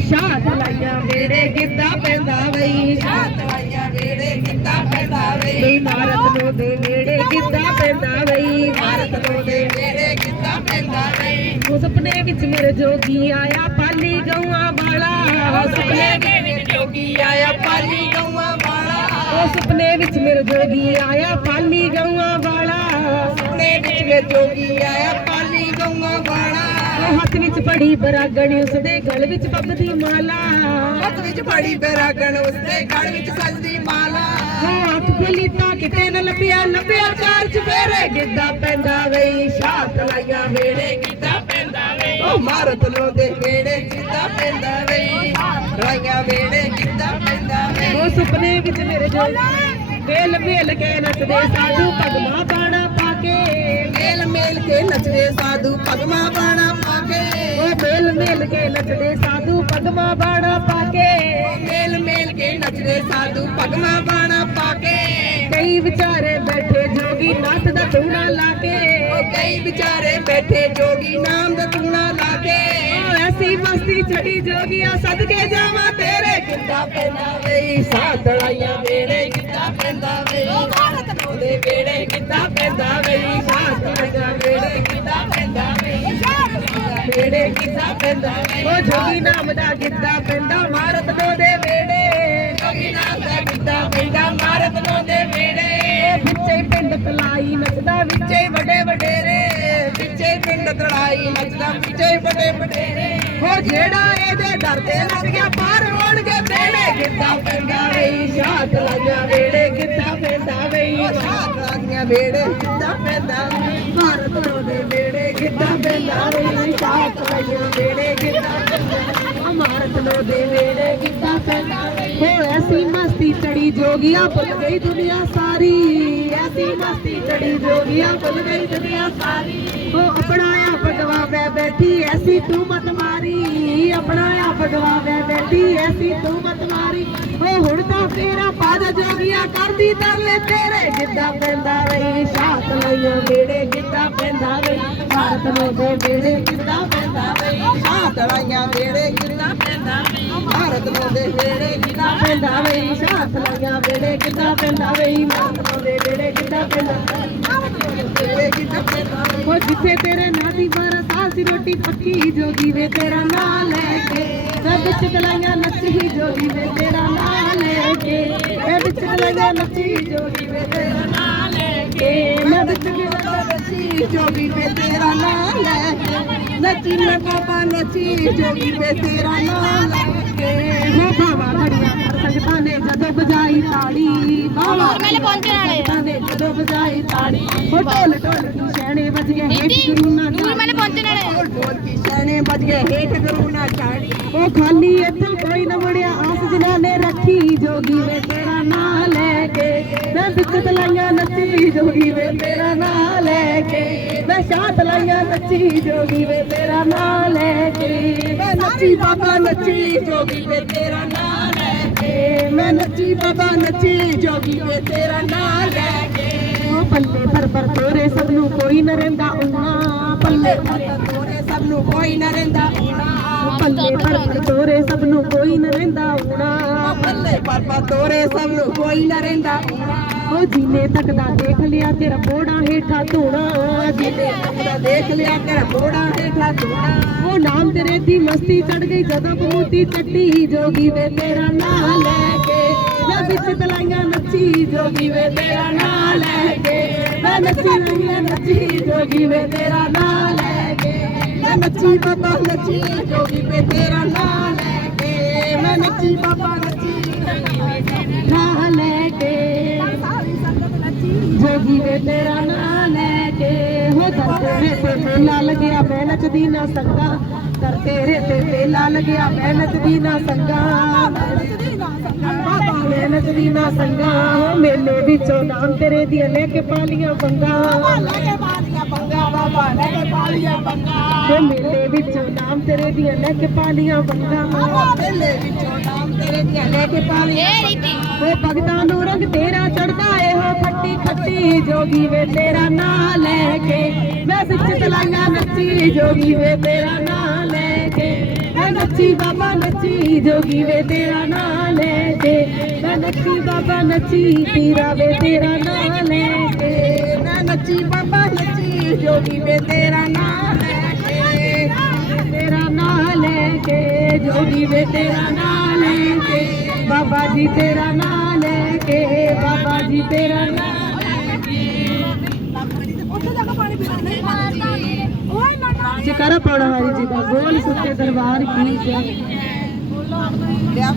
ਸ਼ਾਤ ਲਾਈਆਂ ਮੇਰੇ ਗਿੱਧਾ ਪੈਂਦਾ ਵਈ। ਤਵਾਈਆਂ ਵੇੜੇ ਕਿੱਦਾਂ ਪੈਂਦਾ ਵੇ ਬਈ ਮਾਰਤ ਨੂੰ ਦੇ ਨੇੜੇ ਗਿੱਧਾ ਪੈਂਦਾ ਵਈ। ਭਾਰਤ ਨੂੰ ਦੇ ਵੇੜੇ ਕਿੱਦਾਂ ਪੈਂਦਾ ਵੇ ਉਹ ਸੁਪਨੇ ਵਿੱਚ ਮੇਰੇ ਜੋਗੀ ਆਇਆ ਪਾਲੀ ਗਊਆਂ ਵਾਲਾ। ਸੁਪਨੇ ਦੇ ਵਿੱਚ ਜੋਗੀ ਆਇਆ ਪਾਲੀ ਗਊਆਂ ਵਾਲਾ। ਉਹ ਸੁਪਨੇ ਵਿੱਚ ਮੇਰੇ ਜੋਗੀ ਆਇਆ ਪਾਲੀ ਗਊਆਂ ਵਾਲਾ। ਸੁਪਨੇ ਵਿੱਚ ਵੇ ਜੋਗੀ ਆਇਆ ਪਾਲੀ ਗਊਆਂ ਵਾਲਾ। ਉਹ ਹੱਥ ਵਿੱਚ ਫੜੀ ਬਰਾਗਣ ਉਸਦੇ ਗਲ ਵਿੱਚ ਪੱਬਦੀ ਮਾਲਾ। ਹੱਥ ਵਿੱਚ ਫੜੀ ਬੈਰਾਗਣ ਉਸਦੇ ਗਲ ਵਿੱਚ ਸਜਦੀ ਮਾਲਾ। ਅੱਖ ਖੋਲੀ ਤਾਂ ਕਿਤੇ ਨਾ ਲੱਭਿਆ ਲੱਭਿਆ ਚਾਰ ਚੁਫੇਰੇ ਗਿੱਧਾ ਪੈਂਦਾ ਵਈ ਸ਼ਾਤ ਲਾਈਆਂ ਵੇੜੇ ਕਿੱਦਾਂ ਪੈਂਦਾ ਵੇ। ਉਹ ਮਾਰਤ ਨੂੰ ਦੇ ਵੇੜੇ ਕਿੱਦਾਂ ਪੈਂਦਾ ਵੇ। ਰਾਈਆਂ ਵੇੜੇ ਕਿੱਦਾਂ ਪੈਂਦਾ ਵੇ। ਉਹ ਸੁਪਨੇ ਵਿੱਚ ਮੇਰੇ ਜੋਗੀ ਵੇਲ ਵੇਲ ਕੇ ਨੱਚਦੇ ਸਾਧੂ ਪਗਮਾ ਬਾਣਾ ਕੇ ਨੱਚਦੇ ਸਾਧੂ ਪਗਮਾ ਬਾਣਾ ਪਾ ਕੇ। ਉਹ ਮੇਲ ਮੇਲ ਕੇ ਨੱਚਦੇ ਸਾਧੂ ਪਗਮਾ ਬਾਣਾ ਪਾ ਕੇ। ਮੇਲ ਮੇਲ ਕੇ ਨੱਚਦੇ ਸਾਧੂ ਪਗਮਾ ਬਾਣਾ ਪਾ ਕੇ। ਕਈ ਵਿਚਾਰੇ ਬੈਠੇ ਜੋਗੀ ਨਾਥ ਦਾ ਧੂਣਾ ਲਾ ਕੇ। ਉਹ ਕਈ ਵਿਚਾਰੇ ਬੈਠੇ ਜੋਗੀ ਨਾਮ ਦਾ ਤੂਣਾ ਲਾ ਕੇ। ਉਹ ਐਸੀ ਮਸਤੀ ਚੜੀ ਜੋਗੀਆ ਸਦਕੇ ਜਾਵਾਂ ਤੇਰੇ ਕਿੱਦਾਂ ਪੈਂਦਾ ਵੇ। ਲਾਈਆਂ ਵੇੜੇ ਕਿੱਦਾਂ ਪੈਂਦਾ ਵੇ। ਭਾਰਤ ਨੂੰ। ਦੇ ਵੇੜੇ ਕਿੱਦਾਂ ਪੈਂਦਾ ਕਿੱਦਾਂ ਪੈਂਦਾ ਵੇ ਉਹ ਜੋਗੀ ਨਾਮ ਦਾ ਗਿੱਧਾ ਪੈਂਦਾ ਮਾਰਤ ਦੋ ਦੇ ਵੇੜੇ ਜੋਗੀ ਨਾਮ ਦਾ ਕਿੱਦਾਂ ਪੈਂਦਾ ਮਾਰਤ ਨੂੰ ਦੇ ਵੇੜੇ ਵਿੱਚੇ ਪਿੰਡ ਤਲਾਈ ਨੱਚਦਾ, ਵਿੱਚੇ ਵੱਡੇ ਵਡੇਰੇ। ਵਿੱਚੇ ਪਿੰਡ ਤੜਾਈ ਨੱਚਦਾ, ਵਿੱਚੇ ਵੱਡੇ ਵਡੇਰੇ। ਹੋ ਜਿਹੜਾ ਇਹਦੇ ਡਰ ਤੇ ਲੱਗ ਗਿਆ ਬਾਹਰ ਹੋਣਗੇ ਤੇਰੇ ਕਿੱਦਾਂ ਪੈਂਦਾ ਵੇ, ਸ਼ਾਤ ਲਾਈਆਂ ਵੇੜੇ ਗਿੱਧਾ ਪੈਂਦਾ ਵਈ ਸਾਥ ਵੇੜੇ ਕਿੱਦਾਂ ਪੈਂਦਾ ਵੇ ਭਾਰਤ ਦੇ ਵੇੜੇ ਗਿੱਧਾ ਪੈਂਦਾ ਸ਼ਾਤ ਲਾਈਆਂ ਵੇੜੇ ਗਿੱਧਾ ਪੈਂਦਾ ਮਾਰਤ ਲੋ ਦੇ ਵੇੜੇ ਗਿੱਧਾ ਪੈਂਦਾ ਵਈ ਐਸੀ ਮਸਤੀ ਚੜੀ ਜੋਗੀਆਂ ਭੁੱਲ ਗਈ ਦੁਨੀਆ ਸਾਰੀ ਐਸੀ ਮਸਤੀ ਚੜੀ ਜੋਗੀਆਂ ਭੁੱਲ ਗਈ ਦੁਨੀਆ ਸਾਰੀ ਹੋ ਅਪਣਾਇਆ ਭਗਵਾ ਬੈ ਬੈਠੀ ਐਸੀ ਤੂੰ ਮਤ ਮਾਰੀ ਅਪਣਾਇਆ ਭਗਵਾ ਬੈ ਬੈਠੀ ਐਸੀ ਤੂੰ ਮਤ ਮਾਰੀ। ਤੇਰਾ ਪਾਦ ਜੋਗੀਆਂ ਕਰਦੀ ਤਰਲੇ ਤੇਰੇ। ਗਿੱਧਾ ਪੈਂਦਾ ਵਈ ਸ਼ਾਤ ਲਈਆਂ ਵੇੜੇ ਗਿੱਧਾ ਪੈਂਦਾ ਵਈ ਭਾਰਤ ਨੂੰ ਵੇੜੇ ਗਿੱਧਾ ਪੈਂਦਾ ਵਈ ਸਾਥ ਲਾਈਆਂ ਵੇੜੇ ਕਿੱਦਾਂ ਪੈਂਦਾ ਵੇ ਭਾਰਤ ਨੂੰ ਵੇੜੇ ਗਿੱਧਾ ਪੈਂਦਾ ਵਈ ਸ਼ਾਤ ਲਈਆਂ ਵੇੜੇ ਗਿੱਧਾ ਪੈਂਦਾ ਵਈ ਭਾਰਤ ਨੂੰ ਵੇੜੇ ਗਿੱਧਾ ਪੈਂਦਾ ਉਹ ਜਿੱਥੇ ਤੇਰੇ ਨਾਂ ਦੀ ਬਾਰਾਂ ਸਾਲ ਦੀ ਰੋਟੀ ਪੱਕੀ, ਜੋਗੀ ਵੇ ਤੇਰਾ ਨਾਂ ਲੈ ਕੇ। ਮੈਂ ਵਿੱਚ ਨੱਚੀ ਗਲਾਈਆਂ ਨੱਚੀ ਜੋਗੀ ਵੇ ਤੇਰਾ ਨਾਂ ਲੈ ਕੇ ਮੈਂ ਵਿੱਚ ਗਲਾਈਆਂ ਨੱਚੀ ਜੋਗੀ ਵੇ ਤੇਰਾ ਨਾਂ ਲੈ ਕੇ ਨੱਚੀ ਨਾ ਬਾਬਾ ਨੱਚੀ ਜੋਗੀ ਵੇ ਤੇਰਾ ਨਾਂ ਲੈ ਕੇ ਹੋ ਬਾਵਾ ਘੜੀਆਂ ਕਰ ਸੰਗਤਾਂ ਨੇ ਜਦੋਂ ਵਜਾਈ ਤਾੜੀ ਬਾਵਾ ਮੇਲੇ ਪਹੁੰਚਣ ਵਾਲੇ ਆ। ਸੰਗਤਾਂ ਨੇ ਜਦੋਂ ਵਜਾਈ ਤਾੜੀ ਹੋ ਢੋਲ ਢੋਲ ਦੀ ਛੈਣੇ ਵੱਜ ਗਏ ਹੇਠ ਗੁਰੂ ਨਾ ਨੂਰ ਮੇਲੇ ਪਹੁੰਚਣ ਵਾਲੇ ਆ। ਢੋਲ ਢੋਲ ਕੀ ਸਣੇ ਵੱਜ ਗਏ ਹੇਠ ਗੁਰੂ ਮੈਂ ਵਿੱਚ ਤਲਾਈਆਂ ਨੱਚੀ ਜੋਗੀ ਵੇ, ਤੇਰਾ ਨਾਂ ਲੈ ਕੇ। ਮੈਂ ਸ਼ਾਤ ਲਾਈਆਂ ਨੱਚੀ ਜੋਗੀ ਵੇ, ਤੇਰਾ ਨਾਂ ਲੈ ਕੇ। ਮੈਂ ਨੱਚੀ ਬਾਬਾ ਨੱਚੀ ਜੋਗੀ ਵੇ, ਤੇਰਾ ਨਾਂ ਲੈ ਕੇ। ਮੈਂ ਨੱਚੀ ਬਾਬਾ ਨੱਚੀ ਜੋਗੀ ਵੇ, ਤੇਰਾ ਨਾਂ ਲੈ ਕੇ। ਉਹ ਪੱਲੇ ਪਰ ਪਰ ਤੋਰੇ, ਸਭ ਨੂੰ ਕੋਈ ਨਾ ਰਹਿੰਦਾ ਉਨਾ। ਪੱਲੇ ਪੱਲੇ ਤੋਰੇ। ਸਭ ਨੂੰ ਕੋਈ ਨਾ ਰਹਿੰਦਾ ਉਣਾ ਪੱਲੇ ਪਰ ਪਰ ਤੋਰੇ ਸਭ ਨੂੰ ਕੋਈ ਨਾ ਰਹਿੰਦਾ ਉਨਾ ਪੱਲੇ ਪਰ ਪਰ ਤੋਰੇ ਸਭ ਨੂੰ ਕੋਈ ਨਾ ਰਹਿੰਦਾ ਉਹ ਜੀਨੇ ਤੱਕ ਦਾ ਦੇਖ ਲਿਆ ਤੇਰਾ ਬੋੜਾ ਹੇਠਾਂ ਧੂਣਾ। ਜਿੱਲੇ ਤੱਕਦਾ ਦੇਖ ਲਿਆ ਕਰ ਮੋੜਾ ਹੇਠਾਂ ਧੂਣਾ। ਉਹ ਨਾਮ ਤੇਰੇ ਦੀ ਮਸਤੀ ਚੜ ਗਈ, ਜਦੋਂ ਕਬੂਤੀ ਚੱਟੀ ਜੋਗੀ ਵੇ ਤੇਰਾ ਨਾਂ ਲੈ ਕੇ। ਮੈਂ ਵਿੱਚ ਤਲਾਈਆਂ ਨੱਚੀ ਜੋਗੀ ਵੇ ਤੇਰਾ ਨਾਂ ਲੈ ਕੇ। ਮੈਂ ਨੱਚੀ ਲਈਆਂ ਨੱਚੀ ਜੋਗੀ ਵੇ ਤੇਰਾ ਨਾਂ ਮੈਂ ਨੱਚੀ ਬਾਬਾ ਨੱਚੀ, ਜੋਗੀ ਵੇ ਤੇਰਾ ਨਾਂ ਲੈ ਕੇ। ਮੈਂ ਨੱਚੀ ਬਾਬਾ ਨੱਚੀ, ਨਾਂ ਲੈ ਕੇ। ਜੋਗੀ ਵੇ ਤੇਰਾ ਨਾਂ ਲੈ ਕੇ। ਹੋ ਤੇਰੇ ਤੇ ਮੇਲਾ ਲੱਗਿਆ, ਮੈਂ ਨੱਚਦੀ ਨਾ ਸੰਗਾ। ਦਰ ਤੇਰੇ ਤੇ ਮੇਲਾ ਲੱਗਿਆ, ਮੈਂ ਨੱਚਦੀ ਨਾ ਸੰਗਾ। ਮੈਂ ਨੱਚਦੀ ਨਾ ਸੰਗਾ। ਮੇਲੇ ਵਿੱਚੋਂ ਨਾਮ ਤੇਰੇ ਦੀਆਂ ਲੈ ਕੇ ਪਾਲੀਆਂ ਬੰਗਾ ਹੋ ਮੇਲੇ ਵਿੱਚੋਂ ਨਾਮ ਤੇਰੇ ਦੀਆਂ ਲੈ ਕੇ ਪਾਲੀਆਂ ਬੰਗਾ। ਮੇਲੇ ਵਿੱਚੋਂ ਨਾਮ ਤੇਰੇ ਦੀਆਂ ਲੈ ਕੇ ਪਾਲੀਆਂ ਇਹ ਰੀਤੀ ਓ ਭਗਤਾਂ ਨੂੰ ਰੰਗ ਤੇਰਾ ਚੜਦਾ ਇਹੋ ਖੱਟੀ ਖੱਟੀ ਜੋਗੀ ਵੇ ਤੇਰਾ ਨਾਂ ਲੈ ਕੇ। ਮੈਂ ਸੱਚ ਤਲਾਈਆਂ ਨੱਚੀ ਜੋਗੀ ਵੇ ਤੇਰਾ ਨਾਂ ਲੈ ਕੇ। ਮੈਂ ਨੱਚੀ ਬਾਬਾ ਨੱਚੀ ਜੋਗੀ ਵੇ ਤੇਰਾ ਨਾਂ ਲੈ ਕੇ। ਮੈਂ ਨੱਚੀ ਬਾਬਾ ਨੱਚੀ ਪੀਰਾ ਵੇ ਤੇਰਾ ਨਾਂ ਲੈ ਕੇ। ਮੈਂ ਨੱਚੀ ਬਾਬਾ ਨੱਚੀ ਜੋਗੀ ਵੇ ਤੇਰਾ ਨਾਂ ਲੈ ਕੇ ਤੇਰਾ ਨਾਂ ਲੈ ਕੇ ਜੋਗੀ ਵੇ ਤੇਰਾ ਨਾਂ ਲੈ ਕੇ ਬਾਬਾ ਜੀ ਤੇਰਾ ਨਾਂ ਲੈ ਕੇ ਬਾਬਾ ਜੀ ਤੇਰਾ ਨਾਂ ਜਕਾਰਾ ਪਾਉਣਾ ਵਾਲੀ ਜੀ ਦਾ